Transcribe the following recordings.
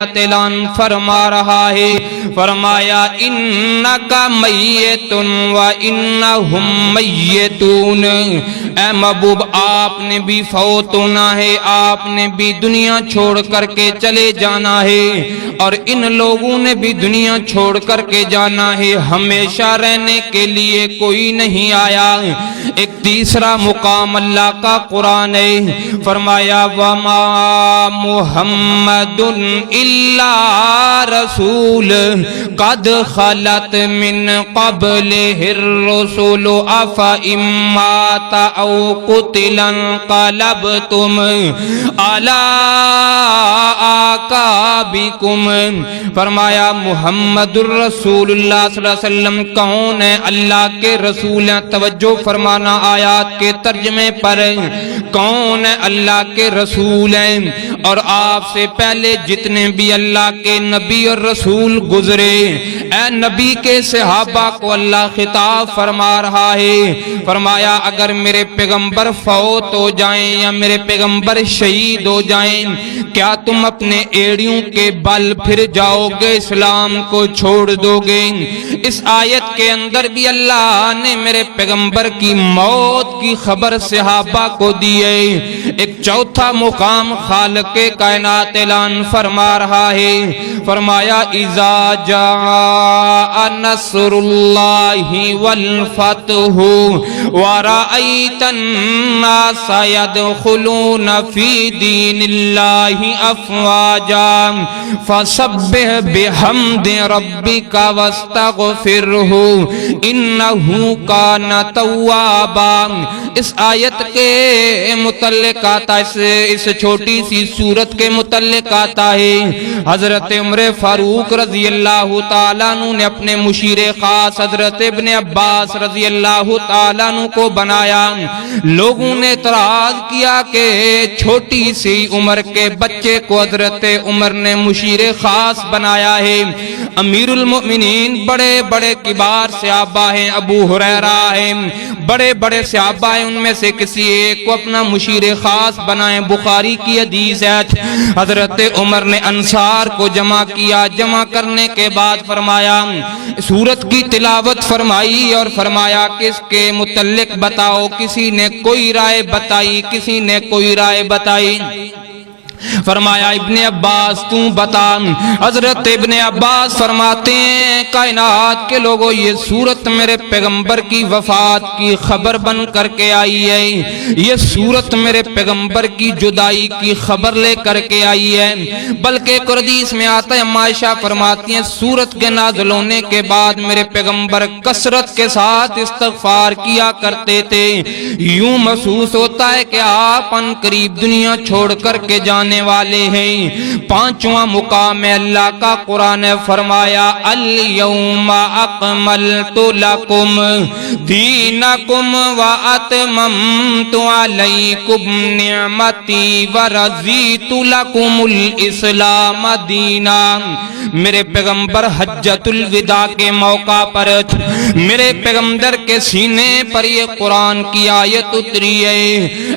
اعلان فرما رہا ہے، فرمایا انکا میتن و انہم میتون، اے محبوب آپ نے بھی فوت ہونا ہے، آپ نے بھی دنیا چھوڑ کر کے چلے جانا ہے، اور ان لوگوں نے بھی دنیا چھوڑ کر کے جانا ہے، ہمیشہ رہنے کے لیے کوئی نہیں آیا۔ ایک تیسرا مقام اللہ کا قرآن ہے، فرمایا وما محمد الا رسول قد خلت من قبلہ الرسل افئن مات او قتل انقلبتم علی اعقابکم۔ فرمایا محمد الرسول اللہ صلی اللہ علیہ وسلم کون ہے؟ اللہ کے رسول ہیں۔ توجہ فرمانا آیات کے ترجمے پر، کون ہے؟ اللہ کے رسول ہیں، اور آپ سے پہلے جتنے بھی اللہ کے نبی اور رسول گزرے، اے نبی کے صحابہ کو اللہ خطاب فرما رہا ہے، فرمایا اگر میرے پیغمبر فوت ہو جائیں یا میرے پیغمبر شہید ہو جائیں، کیا تم اپنے ایڑیوں کے بل پھر جاؤ گے، اسلام کو چھوڑ دو گے؟ اس آیت کے اندر بھی اللہ نے میرے پیغمبر کی موت کی خبر صحابہ کو دی ہے۔ ایک چوتھا مقام خالق کائنات اعلان فرما رہا ہے، فرمایا اذا جاء نصر اللہ والفتح ورأیت الناس يدخلون فی دین اللہ افواجا فسبح بحمد ربک واستغفرہ انہ کان توابا۔ اس آیت کے متعلق آتا ہے، اس چھوٹی سی سورت کے متعلق آتا ہے، حضرت عمر فاروق رضی اللہ تعالیٰ عنہ نے اپنے مشیر خاص حضرت ابن عباس رضی اللہ تعالیٰ عنہ کو بنایا۔ لوگوں نے اعتراض کیا کہ چھوٹی سی عمر کے بچے کو حضرت عمر نے مشیر خاص بنایا ہے۔ امیر المؤمنین بڑے بڑے کبار صحابہ ہیں، ابو ہریرہ ہیں، بڑے بڑے صحابہ ہیں، ان میں سے کسی ایک کو اپنا مشیر خاص بنائیں۔ بخاری کی حدیث ہے، حضرت عمر نے انصار کو جمع کیا، جمع کرنے کے بعد فرمایا سورت کی تلاوت فرمائی اور فرمایا کس کے متعلق بتاؤ، کسی نے کوئی رائے بتائی، کسی نے کوئی رائے بتائی، فرمایا ابن عباس تو بتا۔ حضرت ابن عباس فرماتے ہیں کائنات کے لوگوں، یہ سورت میرے پیغمبر کی وفات کی خبر بن کر کے آئی ہے، یہ سورت میرے پیغمبر کی جدائی کی خبر لے کر کے آئی ہے۔ بلکہ ایک حدیث میں آتا ہے، عائشہ فرماتی ہیں سورت کے نازل ہونے کے بعد میرے پیغمبر کثرت کے ساتھ استغفار کیا کرتے تھے، یوں محسوس ہوتا ہے کہ آپ ان قریب دنیا چھوڑ کر کے جانے والے ہیں۔ پانچواں مقام اللہ کا قرآن فرمایا الیوم اکملت لکم دینکم واتممت علیکم نعمتی ورضیت لکم الاسلام دینا۔ میرے پیغمبر حجۃ الوداع کے موقع پر میرے پیغمبر کے سینے پر یہ قرآن کی آیت اتری ہے،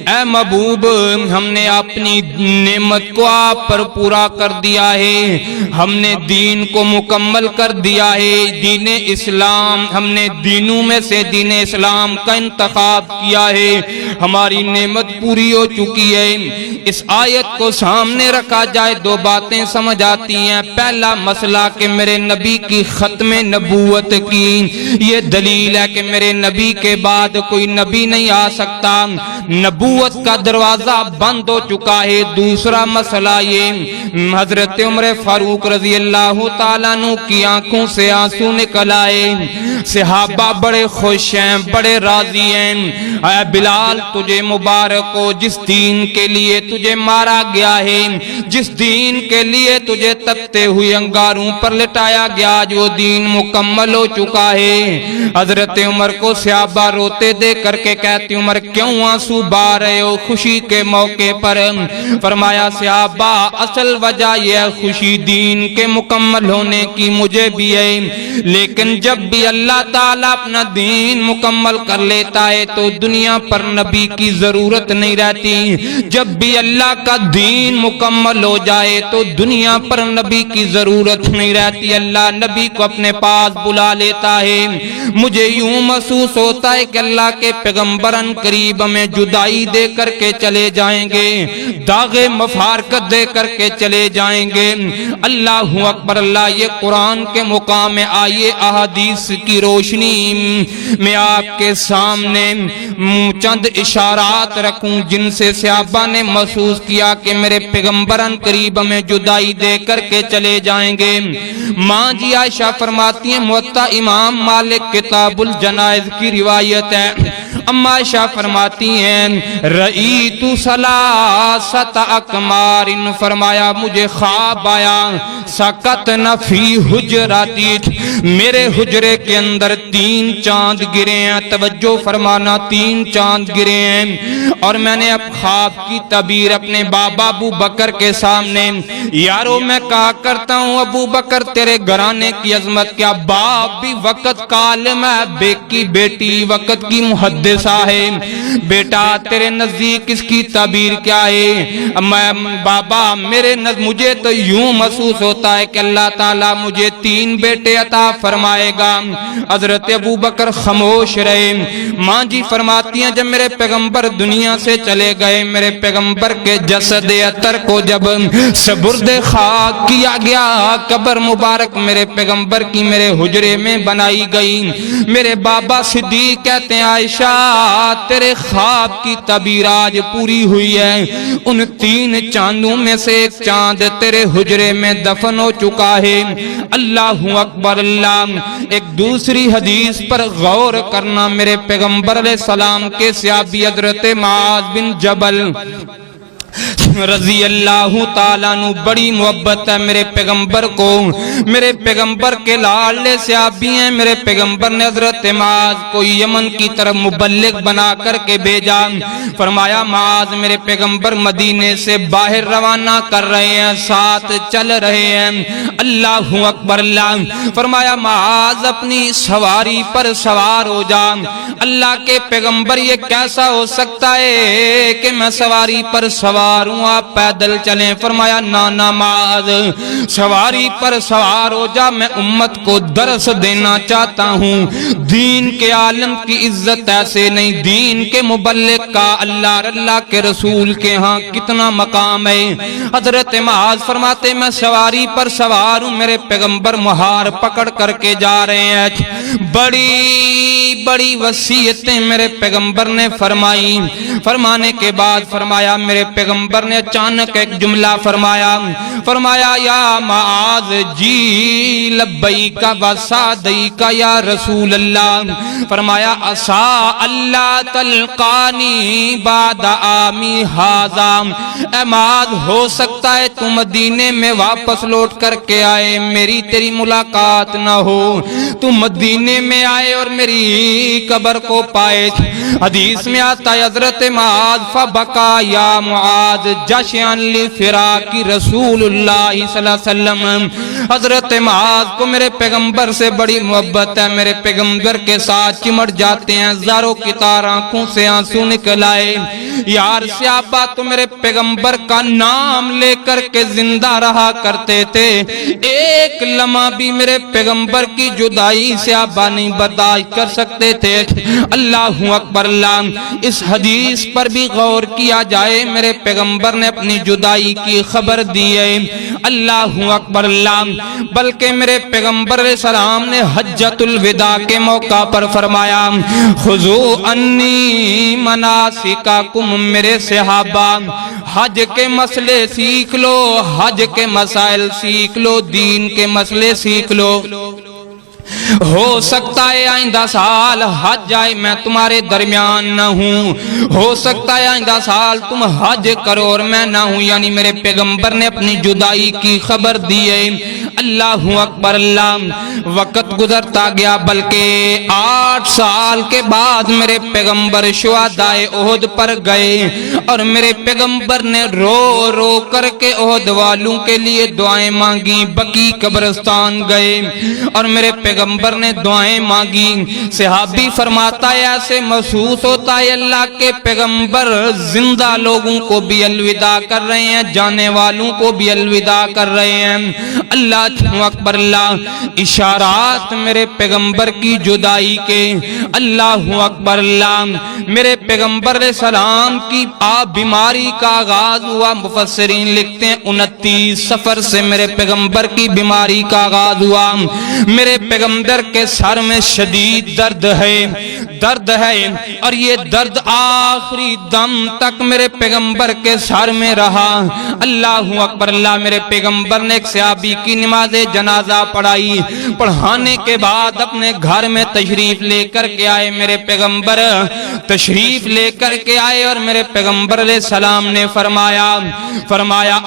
اے محبوب ہم نے اپنی نعمت کو آپ پر پورا کر دیا ہے، ہم نے دین کو مکمل کر دیا ہے، دین اسلام، ہم نے دینوں میں سے دین اسلام کا انتخاب کیا ہے، ہماری نعمت پوری ہو چکی ہے۔ اس آیت کو سامنے رکھا جائے دو باتیں سمجھ آتی ہیں۔ پہلا مسئلہ کہ میرے نبی کی ختم نبوت کی یہ دلیل ہے کہ میرے نبی کے بعد کوئی نبی نہیں آ سکتا، نبوت کا دروازہ بند ہو چکا ہے۔ دوسرا مسئلہ یہ حضرت عمر فاروق رضی اللہ تعالیٰ عنہ کی آنکھوں سے آنسو نکل آئے، صحابہ بڑے خوش ہیں، بڑے راضی ہیں۔ اے بلال تجھے مبارک ہو، جس دین کے لیے تجھے مارا گیا ہے، جس دین کے لیے تجھے تپتے ہوئے انگاروں پر لٹایا گیا، آج وہ دین مکمل ہو چکا ہے۔ حضرت عمر کو صحابہ روتے دے کر کے کہتی عمر کیوں آنسو بہا رہے ہو خوشی کے موقع پر؟ فرمایا صحابہ اصل وجہ یہ خوشی دین کے مکمل ہونے کی مجھے بھی ہے، لیکن جب بھی اللہ تعالیٰ اپنا دین مکمل کر لیتا ہے تو دنیا دنیا پر نبی کی ضرورت نہیں رہتی. جب بھی اللہ کا دین مکمل ہو جائے تو دنیا پر نبی کی ضرورت نہیں رہتی. اللہ نبی کو اپنے پاس بلا لیتا ہے. مجھے یوں محسوس ہوتا ہے کہ اللہ کے پیغمبران قریب ہمیں جدائی دے کر کے چلے جائیں گے, داغ مفارقت دے کر کے چلے جائیں گے. اللہ اکبر اللہ. یہ قرآن کے مقام میں آئیے احادیث کی روشنی میں آپ کے سامنے چند اشارات رکھوں جن سے صحابہ نے محسوس کیا کہ میرے پیغمبران قریب میں جدائی دے کر کے چلے جائیں گے. ماں جی عائشہ فرماتی ہیں, موطا امام مالک کتاب الجنائز کی روایت ہے, اما عائشہ فرماتی ہیں رئیت ثلاثت اقمار, فرمایا مجھے خواب آیا, سقطن فی حجراتی, میرے حجرے کے اندر 3 چاند گرے ہیں. توجہ فرمانا, 3 چاند گرے ہیں. اور میں نے اب خواب کی تعبیر اپنے بابا ابو بکر کے سامنے, یارو میں کہا کرتا ہوں ابو بکر تیرے گھرانے کی عظمت کیا, باپ بھی وقت کا عالم ہے, بیک کی بیٹی وقت کی محدثہ ہے, بیٹا تیرے نزدیک اس کی تعبیر کیا ہے؟ بابا مجھے تو یوں محسوس ہوتا ہے کہ اللہ تعالیٰ مجھے 3 بیٹے عطا فرمائے گا. حضرت ابو بکر خاموش رہے. ماں جی فرماتی ہیں جب میرے پیغمبر دنیا سے چلے گئے, میرے پیغمبر کے جسد اطہر کو جب سپرد خاک کیا گیا, قبر مبارک میرے پیغمبر کی میرے حجرے میں بنائی گئی. میرے بابا صدیق کہتے ہیں عائشہ تیرے خواب کی تعبیر آج پوری ہوئی ہے. ان 3 چاندوں میں سے ایک چاند تیرے حجرے میں دفن ہو چکا ہے. اللہ اکبر اللہ. ایک دوسری حدیث پر غور کرنا, میرے پیغمبر علیہ السلام کے صحابی حضرت معاذ بن جبل رضی اللہ تعالیٰ عنہ بڑی محبت ہے میرے پیغمبر کو, میرے پیغمبر کے لاڈلے صحابی ہیں. میرے پیغمبر نے حضرت معاذ کو یمن کی طرف مبلغ بنا کر کے بھیجا. فرمایا معاذ میرے پیغمبر مدینے سے باہر روانہ کر رہے ہیں, ساتھ چل رہے ہیں. اللہ اکبر اللہ. فرمایا معاذ اپنی سواری پر سوار ہو جا. اللہ کے پیغمبر یہ کیسا ہو سکتا ہے کہ میں سواری پر سوار ہوں, آپ پیدل چلیں؟ فرمایا نانا معاذ سواری پر سوار ہو جا, میں امت کو درس دینا چاہتا ہوں. دین کے عالم کی عزت ایسے نہیں, دین کے مبلغ کا اللہ کے رسول کے ہاں کتنا مقام ہے. حضرت معاذ فرماتے میں سواری پر سوار ہوں, میرے پیغمبر مہار پکڑ کر کے جا رہے ہیں. بڑی بڑی وصیتیں میرے پیغمبر نے فرمائی. فرمانے کے بعد فرمایا میرے پیغمبر نے اچانک ایک جملہ فرمایا یا معاذ جی لبیک و سعدیک یا رسول اللہ. فرمایا عسا اللہ تلقانی بعد عامی ھذا, اے معاذ ہو سکتا ہے تم مدینے میں واپس لوٹ کر کے آئے, میری تیری ملاقات نہ ہو, تم مدینے میں آئے اور میری قبر کو پائے. حدیث میں آتا ہے حضرت معاذ فبکا یا معاذ جشعن لفراق رسول اللہ صلی اللہ علیہ وسلم. حضرت معاذ کو میرے پیغمبر سے بڑی محبت ہے, میرے پیغمبر کے ساتھ چمٹ جاتے ہیں. زاروں کی تار آنکھوں سے آنسو نکل آئے. یار صحابہ تو میرے پیغمبر کا نام لے کر کے زندہ رہا کرتے تھے, ایک لمحہ بھی میرے پیغمبر کی جدائی صحابہ نہیں برداشت کر سکتے تھے. اللہ اکبر اللہ. اس حدیث پر بھی غور کیا جائے, میرے پیغمبر نے اپنی جدائی کی خبر دی ہے. اللہ اکبر اللہ. بلکہ میرے پیغمبر علیہ السلام نے حجۃ الوداع کے موقع پر فرمایا خذوا انی مناسککم, میرے صحابہ حج کے مسئلے سیکھ لو, حج کے مسائل سیکھ لو, دین کے مسئلے سیکھ لو. ہو سکتا ہے آئندہ سال حج آئے میں تمہارے درمیان نہ ہوں, ہو سکتا ہے آئندہ سال تم حج کرو اور میں نہ ہوں. یعنی میرے پیغمبر نے اپنی جدائی کی خبر دی ہے. اللہ اکبر اللہ۔ وقت گزرتا گیا، بلکہ 8 سال کے بعد میرے پیغمبر شہدائے احد پر گئے، اور میرے پیغمبر نے رو رو کر کے احد والوں کے لیے دعائیں مانگی۔ بقیع قبرستان گئے اور میرے پیغمبر نے دعائیں مانگی۔ صحابی فرماتا ہے ایسے محسوس ہوتا ہے اللہ کے پیغمبر زندہ لوگوں کو بھی الوداع کر رہے ہیں، جانے والوں کو بھی الوداع کر رہے ہیں۔ اللہ اکبر اللہ۔ اشارات میرے پیغمبر کی جدائی کے، اللہ اکبر اللہ۔ میرے پیغمبر علیہ السلام کی بیماری کا آغاز ہوا، مفسرین لکھتے ہیں 29 صفر سے میرے پیغمبر کی بیماری کا آغاز ہوا۔ میرے پیغمبر کے سر میں شدید درد ہے اور یہ درد آخری دم تک میرے پیغمبر کے سر میں رہا۔ اللہ اکبر اللہ۔ میرے پیغمبر نے ایک صحابی کی نماز جنازہ پڑھائی، پڑھانے کے بعد اپنے گھر میں تشریف لے کر کے آئے۔ میرے پیغمبر تشریف لے کر کے آئے اور میرے پیغمبر علیہ السلام نے فرمایا